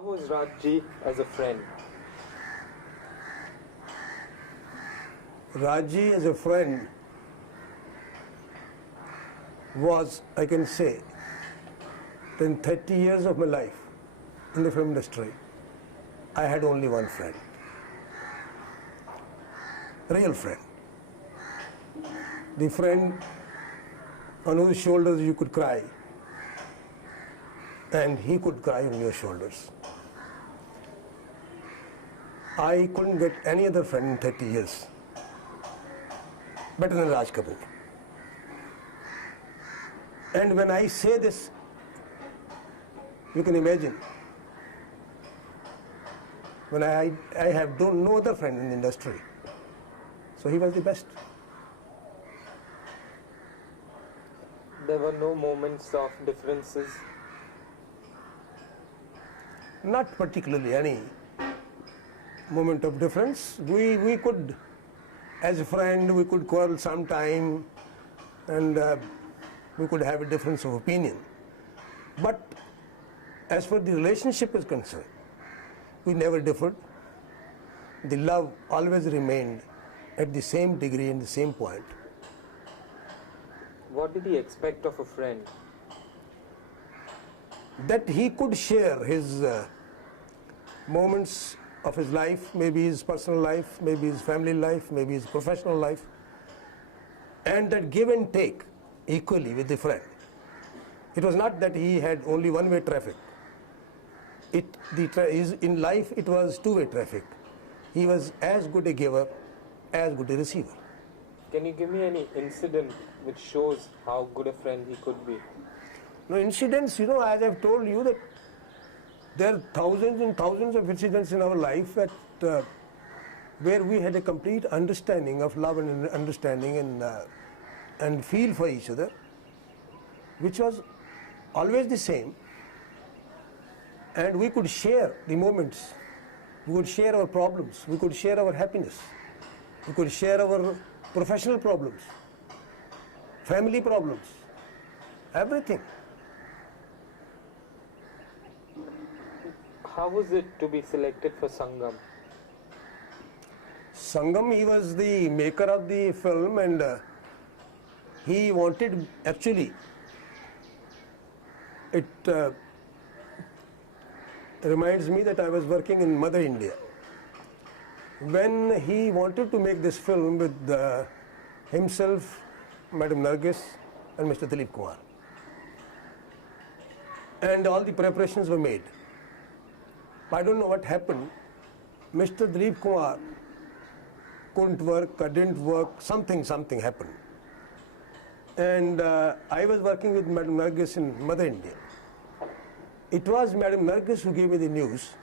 How was Rajji as a friend? Rajji as a friend was, I can say, in 30 years of my life in the film industry, I had only one friend. Real friend. The friend on whose shoulders you could cry, and he could cry on your shoulders. I couldn't get any other friend in 30 years better than Raj Kapoor. And when I say this, you can imagine, when I have no other friend in the industry. So he was the best. There were no moments of differences. Not particularly any moment of difference. We could, as a friend, we could quarrel sometime, and we could have a difference of opinion. But as far as the relationship is concerned, we never differed. The love always remained at the same degree and the same point. What did he expect of a friend? That he could share his moments of his life, maybe his personal life, maybe his family life, maybe his professional life, and that give and take equally with the friend. It was not that he had only one-way traffic. In life, it was two-way traffic. He was as good a giver as good a receiver. Can you give me any incident which shows how good a friend he could be? No, incidents, as I've told you, that there are thousands and thousands of incidents in our life that where we had a complete understanding of love and understanding and feel for each other, which was always the same. And we could share the moments, we could share our problems, we could share our happiness, we could share our professional problems, family problems, everything. How was it to be selected for Sangam? Sangam, he was the maker of the film, and he wanted, actually, it reminds me that I was working in Mother India. When he wanted to make this film with himself, Madam Nargis, and Mr. Dilip Kumar, and all the preparations were made. I don't know what happened. Mr. Dilip Kumar couldn't work, or didn't work, something happened. And I was working with Madam Nargis in Mother India. It was Madam Nargis who gave me the news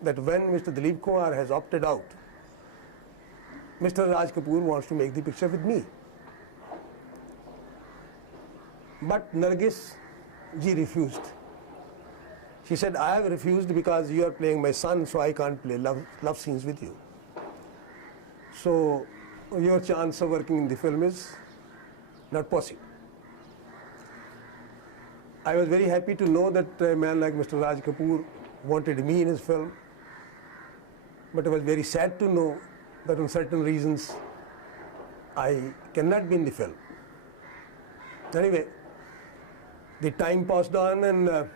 that when Mr. Dilip Kumar has opted out, Mr. Raj Kapoor wants to make the picture with me. But Nargis ji refused. She said, I have refused because you are playing my son, so I can't play love scenes with you. So your chance of working in the film is not possible. I was very happy to know that a man like Mr. Raj Kapoor wanted me in his film, but I was very sad to know that on certain reasons I cannot be in the film. Anyway, the time passed on, and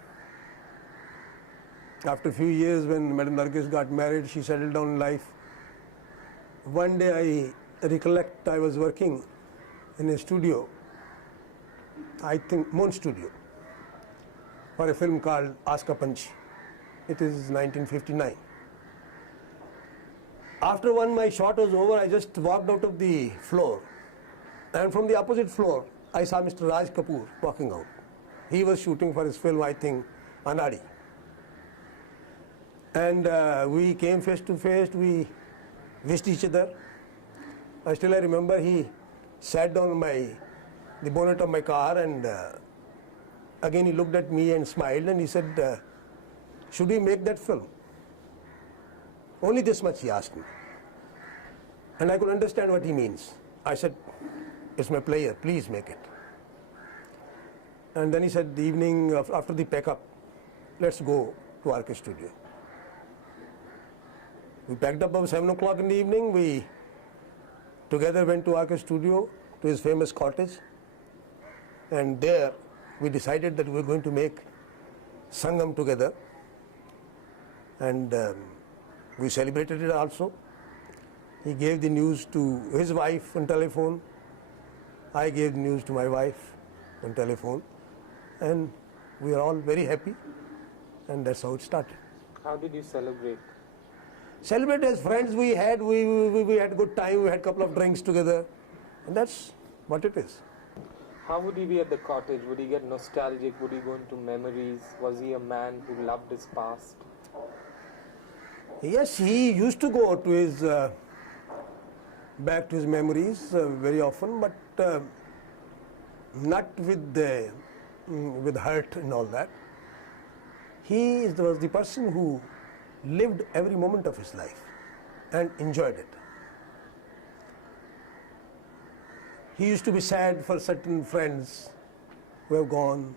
after a few years, when Madam Nargis got married, she settled down in life. One day I recollect I was working in a studio, I think Moon Studio, for a film called Aska Panchi. It is 1959. After my shot was over, I just walked out of the floor, and from the opposite floor, I saw Mr. Raj Kapoor walking out. He was shooting for his film, I think, Anadi. And we came face to face, we wished each other. I remember he sat down the bonnet of my car, and again he looked at me and smiled, and he said, should we make that film? Only this much he asked me. And I could understand what he means. I said, it's my player, please make it. And then he said, the evening after the pack-up, let's go to RK studio. We packed up about 7 o'clock in the evening. We together went to RK studio, to his famous cottage. And there we decided that we were going to make Sangam together. And we celebrated it also. He gave the news to his wife on telephone. I gave the news to my wife on telephone. And we are all very happy. And that's how it started. How did you celebrate? Celebrate as friends. We had good time. We had a couple of drinks together. And that's what it is. How would he be at the cottage? Would he get nostalgic? Would he go into memories? Was he a man who loved his past? Yes, he used to go to his back to his memories very often, but not with hurt and all that. He was the person who lived every moment of his life and enjoyed it. He used to be sad for certain friends who have gone,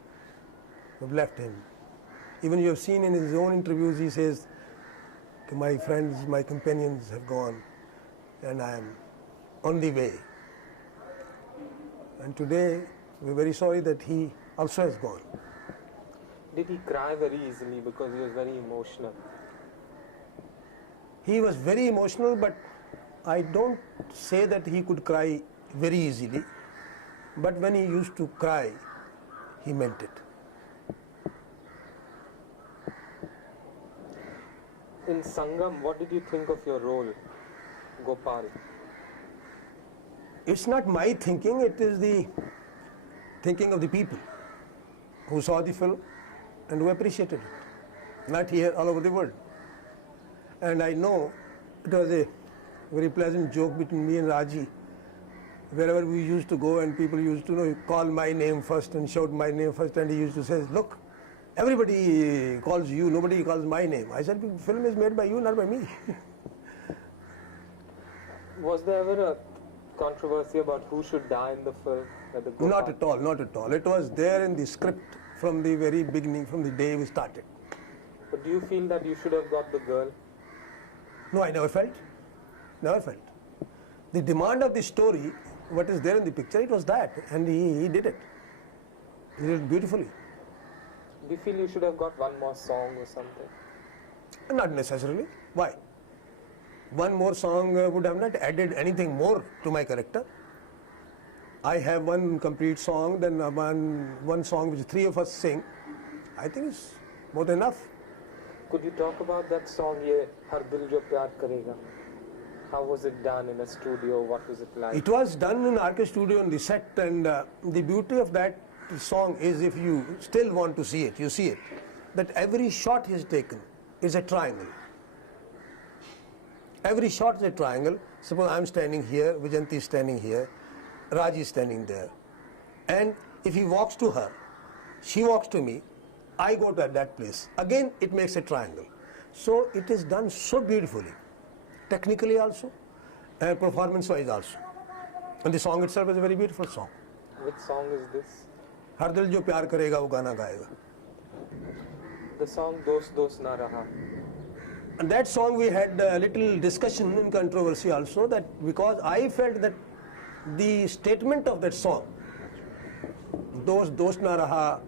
who have left him. Even you have seen in his own interviews, he says, my friends, my companions have gone and I am on the way. And today, we're very sorry that he also has gone. Did he cry very easily because he was very emotional? He was very emotional, but I don't say that he could cry very easily. But when he used to cry, he meant it. In Sangam, what did you think of your role, Gopal? It's not my thinking, it is the thinking of the people who saw the film and who appreciated it. Not here, all over the world. And I know it was a very pleasant joke between me and Raji. Wherever we used to go and people used to call my name first and shout my name first, and he used to say, look, everybody calls you, nobody calls my name. I said, the film is made by you, not by me. Was there ever a controversy about who should die in the film? Not at all, not at all. It was there in the script from the very beginning, from the day we started. But do you feel that you should have got the girl? No, I never felt. Never felt. The demand of the story, what is there in the picture, it was that. And he did it. He did it beautifully. Do you feel you should have got one more song or something? Not necessarily. Why? One more song would have not added anything more to my character. I have one complete song, then one song which three of us sing. I think it's more than enough. Could you talk about that song, Ye Har Dil Jo Pyar Karega? How was it done in a studio? What was it like? It was done in RK studio on the set, and the beauty of that song is, if you still want to see it, you see it, that every shot is taken is a triangle. Every shot is a triangle. Suppose I'm standing here, Vijayanti is standing here, Raj is standing there. And if he walks to her, she walks to me, I go to that place. Again, it makes a triangle. So it is done so beautifully, technically also, and performance-wise also. And the song itself is a very beautiful song. Which song is this? Har dil jo pyar karega, wo gana gaega. The song Dost Dost Na Raha. And that song we had a little discussion and controversy also, that because I felt that the statement of that song, Dost Dost Na Raha,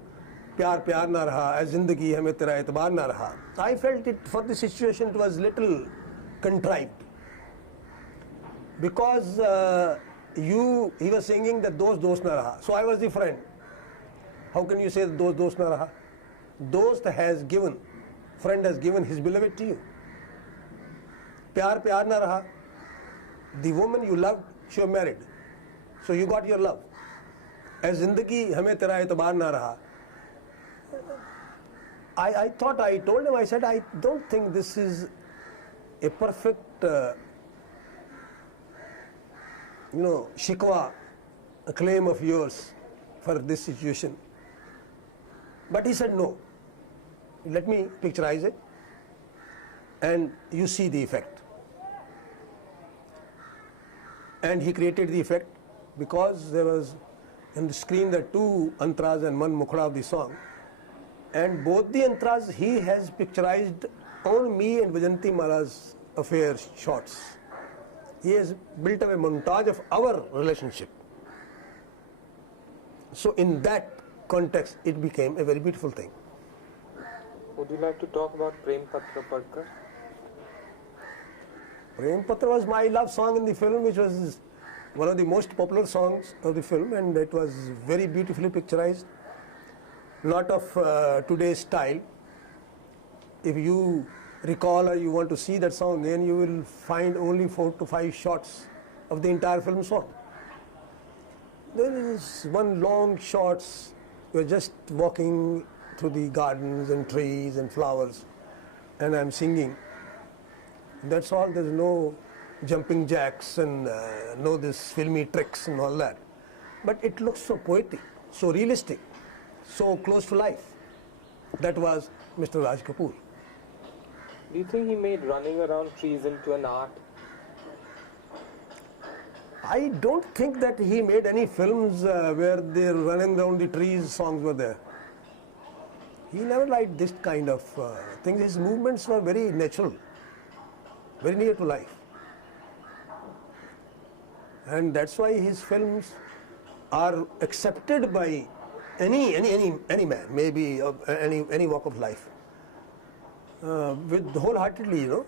Pyar Pyar Na Raha, As Zindagi Hame Tera Etebaar Na Raha, I felt it for the situation it was little contrived. Because he was singing that Dost Dost Na Raha, so I was the friend. How can you say Dost Dost Na Raha? Dost has given, friend has given his beloved to you. Pyar Pyar Na Raha, the woman you loved, she was married. So you got your love. As Zindagi Hame Tera Etebaar Na Raha. I thought, I told him, I said, I don't think this is a perfect, shikwa, a claim of yours for this situation. But he said, no, let me picturize it and you see the effect. And he created the effect because there was in the screen the two antras and one mukhra of the song. And both the antras he has picturized on me and Vajanti Mara's affair shots. He has built up a montage of our relationship. So in that context, it became a very beautiful thing. Would you like to talk about Prem Patra Padkar? Prem Patra was my love song in the film, which was one of the most popular songs of the film, and it was very beautifully picturized. Not of today's style. If you recall or you want to see that song, then you will find only 4 to 5 shots of the entire film shot. There is one long shots. You're just walking through the gardens and trees and flowers, and I'm singing. That's all. There's no jumping jacks and no this filmy tricks and all that. But it looks so poetic, so realistic, so close to life. That was Mr. Raj Kapoor. Do you think he made running around trees into an art? I don't think that he made any films where they're running around the trees songs were there. He never liked this kind of things. His movements were very natural, very near to life. And that's why his films are accepted by any man, maybe of any walk of life, with wholeheartedly, you know.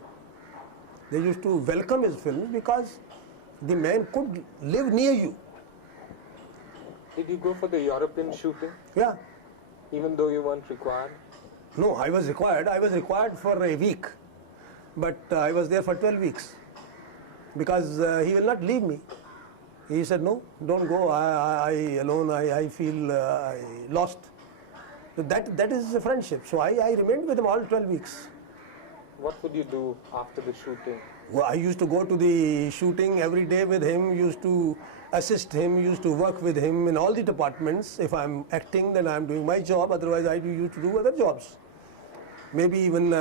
They used to welcome his films because the man could live near you. Did you go for the European shooting? Yeah. Even though you weren't required? No, I was required. I was required for a week, but I was there for 12 weeks because he will not leave me. He said, no, don't go. I alone, I feel I lost. So that is a friendship. So I remained with him all 12 weeks. What would you do after the shooting? Well, I used to go to the shooting every day with him, used to assist him, used to work with him in all the departments. If I'm acting, then I'm doing my job. Otherwise, I used to do other jobs. Maybe even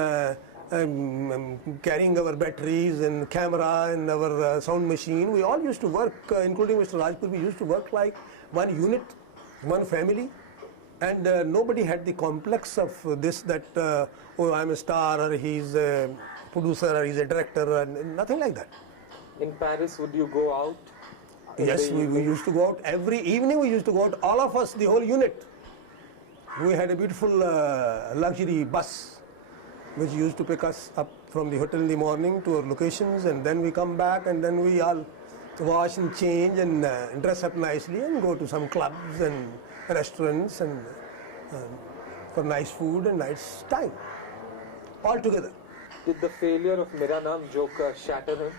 carrying our batteries and camera and our sound machine. We all used to work, including Mr. Rajpur. We used to work like one unit, one family. And nobody had the complex of this that, oh, I'm a star, or he's a producer, or he's a director, and nothing like that. In Paris, would you go out? Yes, we used to go out every evening. We used to go out, all of us, the whole unit. We had a beautiful luxury bus which used to pick us up from the hotel in the morning to our locations, and then we come back, and then we all wash and change and dress up nicely and go to some clubs and restaurants and for nice food and nice time, all together. Did the failure of Mera Naam Joker shatter him?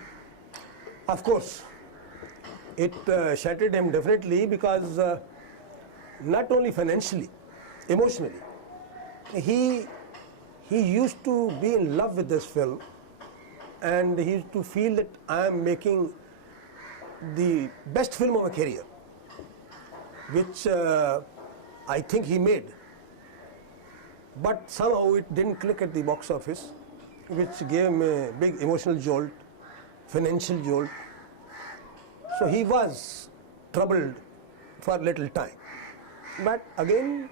Of course, it shattered him definitely because not only financially, emotionally, he used to be in love with this film, and he used to feel that I am making the best film of my career, which I think he made. But somehow it didn't click at the box office, which gave him a big emotional jolt, financial jolt. So he was troubled for a little time. But again,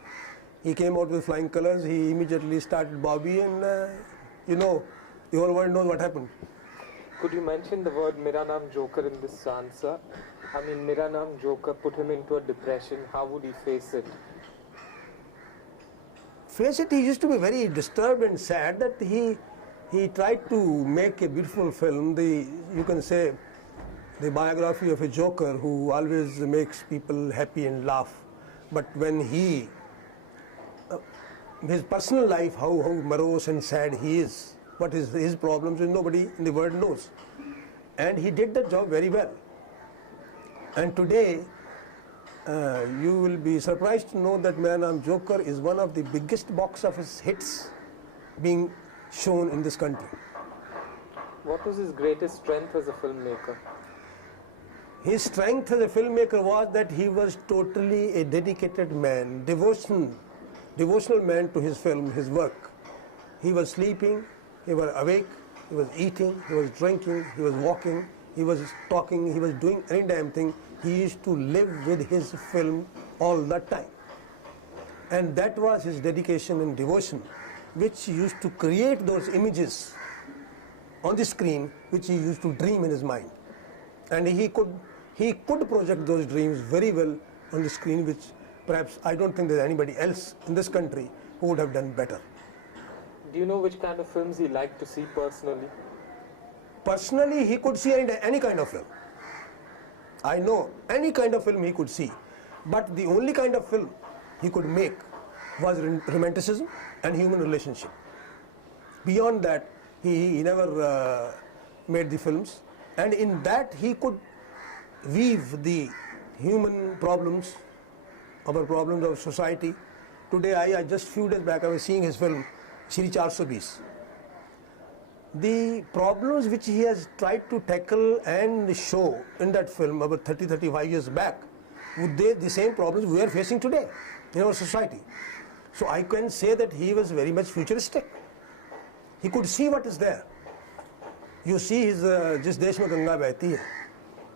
he came out with flying colors. He immediately started Bobby, and you know, the whole world knows what happened. Could you mention the word Mera Naam Joker in this answer? I mean, Mera Naam Joker put him into a depression. How would he face it? Face it, he used to be very disturbed and sad that he tried to make a beautiful film. You can say, the biography of a joker who always makes people happy and laugh. But when his personal life, how morose and sad he is, what is his problems, and nobody in the world knows. And he did that job very well. And today, you will be surprised to know that Mera Naam Joker is one of the biggest box office hits being shown in this country. What was his greatest strength as a filmmaker? His strength as a filmmaker was that he was totally a dedicated man, devotional man to his film, his work. He was sleeping, he was awake, he was eating, he was drinking, he was walking, he was talking, he was doing any damn thing. He used to live with his film all the time. And that was his dedication and devotion, which he used to create those images on the screen, which he used to dream in his mind. And he could project those dreams very well on the screen, which perhaps I don't think there's anybody else in this country who would have done better. Do you know which kind of films he liked to see personally? Personally, he could see any kind of film. I know any kind of film he could see. But the only kind of film he could make was romanticism and human relationship. Beyond that, he never made the films. And in that, he could weave the human problems, our problems of society. Today, I just few days back, I was seeing his film, Shri 420. The problems which he has tried to tackle and show in that film about 30-35 years back, the same problems we are facing today in our society. So I can say that he was very much futuristic. He could see what is there. You see his Jis Desh Mein Ganga Behti Hai.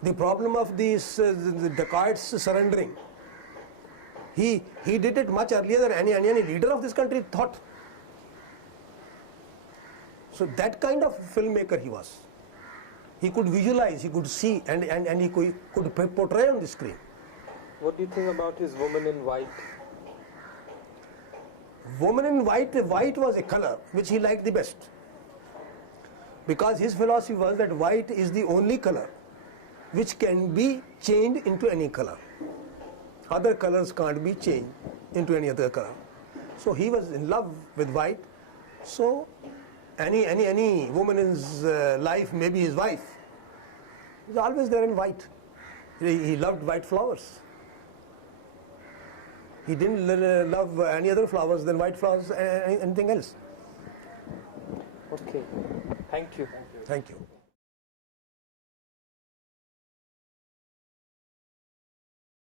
The problem of these the dacoits surrendering. He did it much earlier than any leader of this country thought. So that kind of filmmaker he was. He could visualize, he could see, and he could portray on the screen. What do you think about his Woman in White? Woman in White, white was a color which he liked the best. Because his philosophy was that white is the only color which can be changed into any color. Other colors can't be changed into any other color. So he was in love with white. So any woman in his life, maybe his wife, is always there in white. He loved white flowers. He didn't love any other flowers than white flowers, anything else. Okay. Thank you. Thank you.